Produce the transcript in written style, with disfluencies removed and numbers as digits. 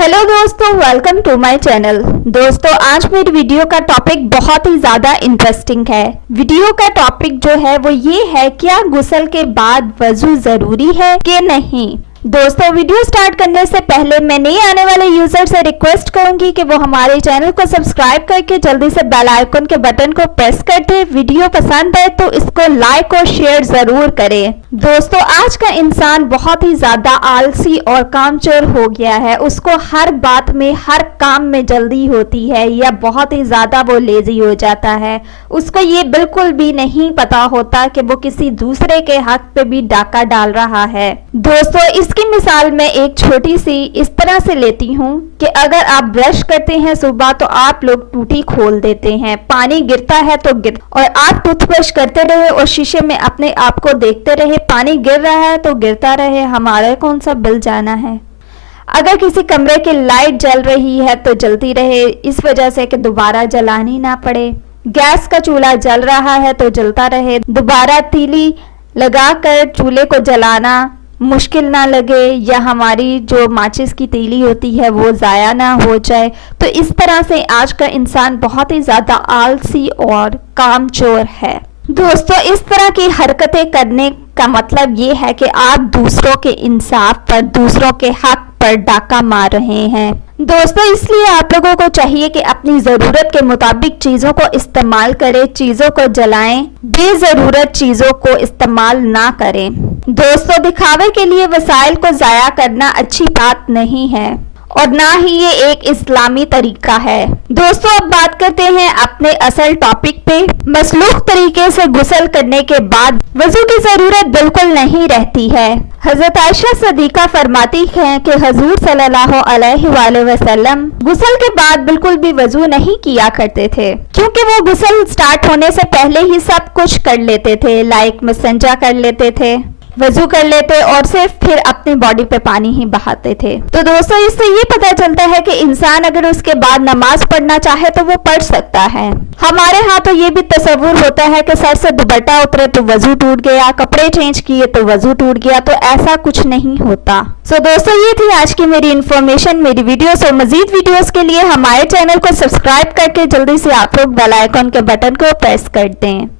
Hello दोस्तों, welcome to my channel. दोस्तों, आज मेरी वीडियो का टॉपिक बहुत ही ज़्यादा इंटरेस्टिंग है। वीडियो का टॉपिक जो है वो ये है, क्या गुस्ल के बाद वजू ज़रूरी है कि नहीं। दोस्तों, वीडियो स्टार्ट करने से पहले मैं नए आने वाले यूजर से रिक्वेस्ट करूंगी कि वो हमारे चैनल को सब्सक्राइब करके जल्दी से बेल आइकन के बटन को प्रेस कर दे। वीडियो पसंद आए तो इसको लाइक और शेयर जरूर करें। दोस्तों, आज का इंसान बहुत ही ज्यादा आलसी और कामचोर हो गया है। उसको हर बात में, हर काम में जल्दी होती है या बहुत ही ज्यादा वो लेजी हो जाता है। उसको ये बिल्कुल भी नहीं पता होता कि वो किसी दूसरे के हक पे भी डाका डाल रहा है। दोस्तों, इसकी मिसाल मैं एक छोटी सी इस तरह से लेती हूँ कि अगर आप ब्रश करते हैं सुबह तो आप लोग टूटी खोल देते हैं, पानी गिरता है तो और आप टूथब्रश करते रहे और शीशे में अपने आप को देखते रहे, पानी गिर रहा है तो गिरता रहे, हमारा कौन सा बिल जाना है। अगर किसी कमरे की लाइट जल रही है तो जलती रहे, इस वजह से कि दोबारा जलानी ना पड़े। गैस का चूल्हा जल रहा है तो जलता रहे, दोबारा तीली लगाकर चूल्हे को जलाना मुश्किल ना लगे या हमारी जो माचिस की तीली होती है वो ज़ाया ना हो जाए। तो इस तरह से आज का इंसान बहुत ही ज़्यादा आलसी और कामचोर है। दोस्तों, इस तरह की हरकतें करने का मतलब ये है कि आप दूसरों के इंसाफ पर, दूसरों के हक पर डाका मार रहे हैं। दोस्तों, इसलिए आप लोगों को चाहिए कि अपनी ज़रूरत के मुताबिक चीज़ों को इस्तेमाल करें, चीज़ों को जलाएं, बेज़रूरत चीज़ों को इस्तेमाल ना करें। दोस्तों, दिखावे के लिए वसाइल को ज़ाया करना अच्छी बात नहीं है और ना ही ये एक इस्लामी तरीका है। दोस्तों, अब बात करते हैं अपने असल टॉपिक पे। मसलूक तरीके से गुस्ल करने के बाद वजू की जरूरत बिल्कुल नहीं रहती है। हजरत आयशा सदीका फरमाती हैं कि हजूर सल्लल्लाहु अलैहि वसल्लम गुस्ल के बाद बिल्कुल भी वजू नहीं किया करते थे, क्योंकि वो गुस्ल स्टार्ट होने से पहले ही सब कुछ कर लेते थे। लाइक मसंजा कर लेते थे, वजू कर लेते और सिर्फ फिर अपनी बॉडी पे पानी ही बहाते थे। तो दोस्तों, इससे ये पता चलता है कि इंसान अगर उसके बाद नमाज पढ़ना चाहे तो वो पढ़ सकता है। हमारे यहाँ तो ये भी तस्वुर होता है कि सर से दुपट्टा उतरे तो वजू टूट गया, कपड़े चेंज किए तो वजू टूट गया, तो ऐसा कुछ नहीं होता। सो दोस्तों, ये थी आज की मेरी इन्फॉर्मेशन, मेरी वीडियो। सो मजीद वीडियोस के लिए हमारे चैनल को सब्सक्राइब करके जल्दी से आप लोग बेल आइकन के बटन को प्रेस कर दें।